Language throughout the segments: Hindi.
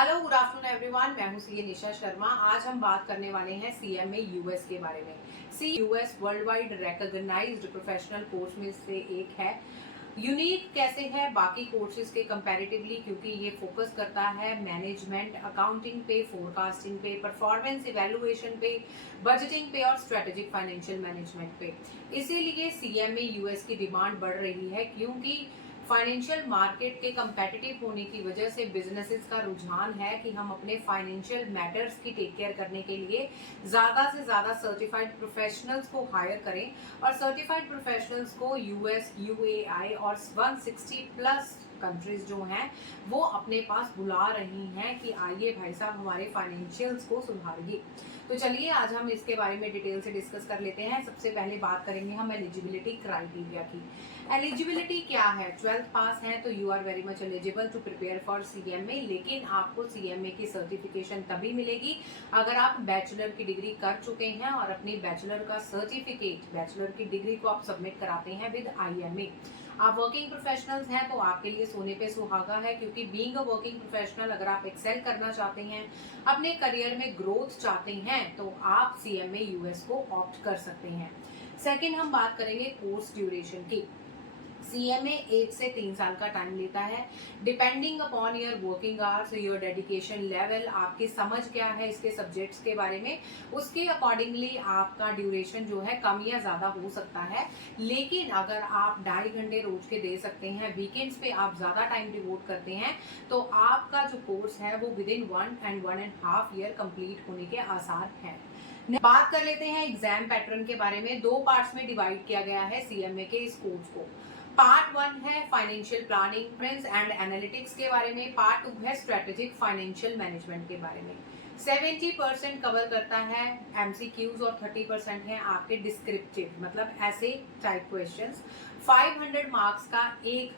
हेलो गुड आफ्टरनून एवरीवन, मैं हूं सीए निशा शर्मा। आज हम बात करने वाले हैं सीएमए यूएस के बारे में। C US world wide recognised professional course में से एक है। यूनिक कैसे है बाकी कोर्सेज के कंपैरेटिवली, क्योंकि ये फोकस करता है मैनेजमेंट, अकाउंटिंग पे, फोरकास्टिंग पे, परफॉर्मेंस इवैल्यूएशन पे, बजटिंग पे और स्ट्रेटेजिक फाइनेंशियल मैनेजमेंट पे। इसीलिए सीएमए यूएस की डिमांड बढ़ रही है, क्योंकि फाइनेंशियल मार्केट के कंपेटिटिव होने की वजह से बिजनेसेस का रुझान है कि हम अपने फाइनेंशियल मैटर्स की टेक केयर करने के लिए ज़्यादा से ज़्यादा सर्टिफाइड प्रोफेशनल्स को हायर करें। और सर्टिफाइड प्रोफेशनल्स को यूएस, यूएआई और 160 प्लस कंट्रीज जो हैं वो अपने पास बुला रही हैं कि आइए भाई साहब हमारे फाइनेंशियल्स को सुधारिए। तो चलिए आज हम इसके बारे में डिटेल से डिस्कस कर लेते हैं। सबसे पहले बात करेंगे हम एलिजिबिलिटी क्राइटेरिया की। एलिजिबिलिटी क्या है? 12th पास है तो you are very much eligible to prepare for CMA. लेकिन आपको सीएमए की सर्टिफिकेशन तभी मिलेगी अगर आप बैचलर की डिग्री कर चुके हैं और अपनी बैचलर का सर्टिफिकेट, बैचलर की डिग्री को आप सबमिट कराते हैं विद आईएमए। आप वर्किंग प्रोफेशनल्स हैं तो आपके लिए सोने पे सुहागा है, क्योंकि बीइंग अ वर्किंग प्रोफेशनल अगर आप एक्सेल करना चाहते हैं, अपने करियर में ग्रोथ चाहते हैं, तो आप सीएमए यूएस को ऑप्ट कर सकते हैं। सेकंड हम बात करेंगे कोर्स ड्यूरेशन की। सीएमए 1 से 3 साल का टाइम लेता है, depending upon your working hours, your dedication level, आपकी समझ क्या है इसके सब्जेक्ट्स के बारे में, उसके अकॉर्डिंगली आपका ड्यूरेशन जो है कम या ज़्यादा हो सकता है। लेकिन अगर आप 2.5 घंटे रोज के दे सकते हैं, वीकेंड्स पे आप ज़्यादा टाइम डिवोट करते हैं, तो आपका जो कोर्स है वो विदिन 1.5 ईयर कंप्लीट होने के आसार हैं। बात कर लेते हैं एग्जाम पैटर्न के बारे में। 2 पार्ट्स में डिवाइड किया गया है सीएमए के इस कोर्स को। पार्ट 1 है फाइनेंशियल प्लानिंग एंड एनालिटिक्स के बारे में। पार्ट 2 है स्ट्रेटेजिक फाइनेंशियल मैनेजमेंट के बारे में। 70% कवर करता है एमसीक्यूज और 30% है आपके डिस्क्रिप्टिव, मतलब ऐसे टाइप क्वेश्चंस। 500 मार्क्स का एक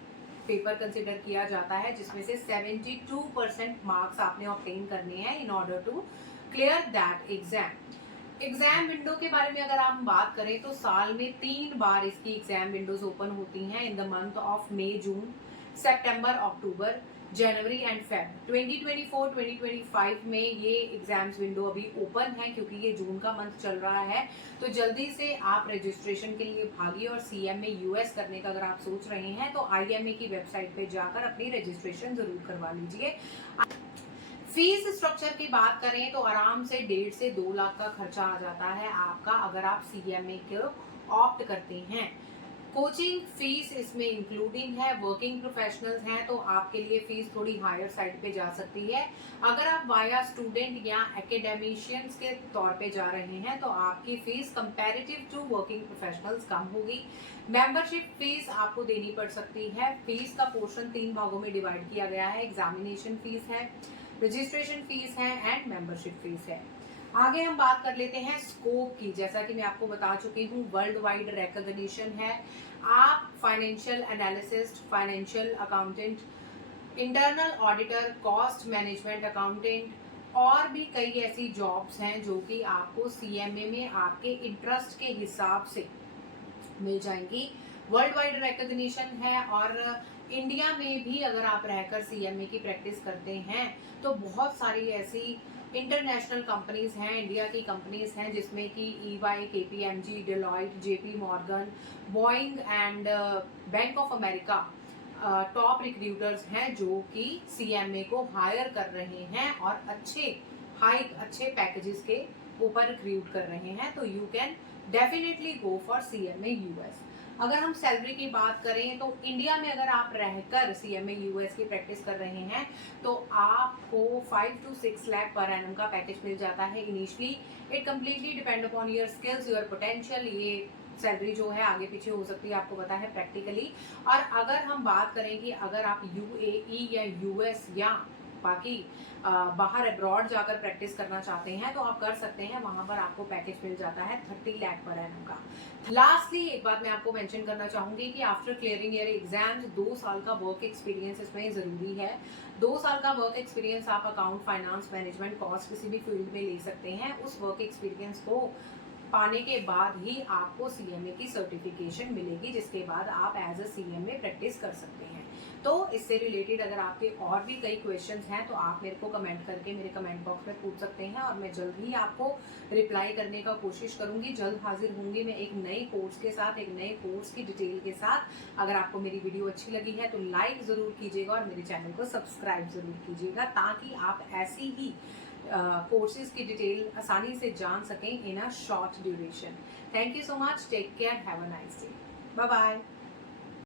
पेपर कंसिडर किया जाता है, जिसमें से 72% मार्क्स आपने ऑब्टेन करने हैं in order to clear that exam. Exam window के बारे में अगर हम बात करें तो साल में 3 बार इसकी एग्जाम विंडोज ओपन होती हैं, in the month of May, June, September, October, January and Feb. 2024-2025 में ये एग्जाम्स विंडो अभी ओपन है, क्योंकि ये जून का मंथ चल रहा है। तो जल्दी से आप रजिस्ट्रेशन के लिए भागिए और सीएमए यूएस करने का अगर आप सोच रहे हैं तो आईएमए की वेबसाइट पे जाकर अपनी रजिस्ट्रेशन जरूर करवा लीजिए। फीस स्ट्रक्चर की बात करें तो आराम से 1.5 से 2 लाख का खर्चा आ जाता है आपका, अगर आप सीएमए को ऑप्ट करते हैं। कोचिंग फीस इसमें इंक्लूडिंग है। वर्किंग प्रोफेशनल्स हैं तो आपके लिए फीस थोड़ी हायर साइड पे जा सकती है। अगर आप वाया स्टूडेंट या एकेडमिशियंस के तौर पे जा रहे हैं तो आपकी fees comparative to working professionals कम होगी। मेंबरशिप फीस आपको देनी पड़ सकती है। फीस का पोर्शन 3 भागों में डिवाइड किया गया है। एग्जामिनेशन फीस है, रजिस्ट्रेशन फीस है एंड मेंबरशिप फीस है। आगे हम बात कर लेते हैं स्कोप की। जैसा कि मैं आपको बता चुकी हूँ, वर्ल्ड वाइड रिकॉग्निशन है। आप financial analyst, financial accountant, internal auditor, cost management accountant और भी कई ऐसी जॉब्स हैं जो कि आपको सीएमए में आपके इंटरेस्ट के हिसाब से मिल जाएंगी। वर्ल्ड वाइड रिकॉग्निशन है और इंडिया में भी अगर आप रहकर सीएमए की प्रैक्टिस करते हैं तो बहुत सारी ऐसी इंटरनेशनल कंपनीज हैं, इंडिया की कंपनीज हैं, जिसमें कि EY, KPMG, Deloitte, JP Morgan, Boeing and bank of America top recruiters हैं जो कि सीएमए को हायर कर रहे हैं और अच्छे पैकेजेस के ऊपर रिक्रूट कर रहे हैं। तो you can definitely go for CMA US. अगर हम सैलरी की बात करें तो इंडिया में अगर आप रहकर सीएमए यूएस की प्रैक्टिस कर रहे हैं तो आपको 5 to 6 लाख पर एनम का पैकेज मिल जाता है initially. It completely depend upon your skills, your potential. ये सैलरी जो है आगे पीछे हो सकती है, आपको पता है प्रैक्टिकली। और अगर हम बात करें कि अगर आप यूएई या यूएस या बाकी बाहर अब्रॉड जाकर प्रैक्टिस करना चाहते हैं तो आप कर सकते हैं। वहां पर आपको पैकेज मिल जाता है 30 लाख पर एनम का। लास्टली एक बात मैं आपको मेंशन करना चाहूंगी कि आफ्टर क्लियरिंग योर एग्जाम्स 2 साल का वर्क एक्सपीरियंस इसमें जरूरी है। 2 साल का वर्क एक्सपीरियंस आप अकाउंट, फाइनेंस, मैनेजमेंट, कॉस्ट किसी भी फील्ड में ले सकते हैं। उस वर्क एक्सपीरियंस को पाने के बाद ही आपको सीएमए की सर्टिफिकेशन मिलेगी, जिसके बाद आप एज अ सीएमए प्रैक्टिस कर सकते हैं। तो इससे रिलेटेड अगर आपके और भी कई क्वेश्चंस हैं तो आप मेरे को कमेंट करके मेरे कमेंट बॉक्स में पूछ सकते हैं और मैं जल्द ही आपको रिप्लाई करने का कोशिश करूंगी। जल्द हाजिर होंगी मैं एक नए कोर्स के साथ, एक नए कोर्स की डिटेल के साथ। अगर आपको मेरी वीडियो अच्छी लगी है तो लाइक ज़रूर कीजिएगा और मेरे चैनल को सब्सक्राइब ज़रूर कीजिएगा, ताकि आप ऐसी ही कोर्सेज की डिटेल आसानी से जान सकें in a short duration. Thank you so much, take care, have a nice day, bye bye.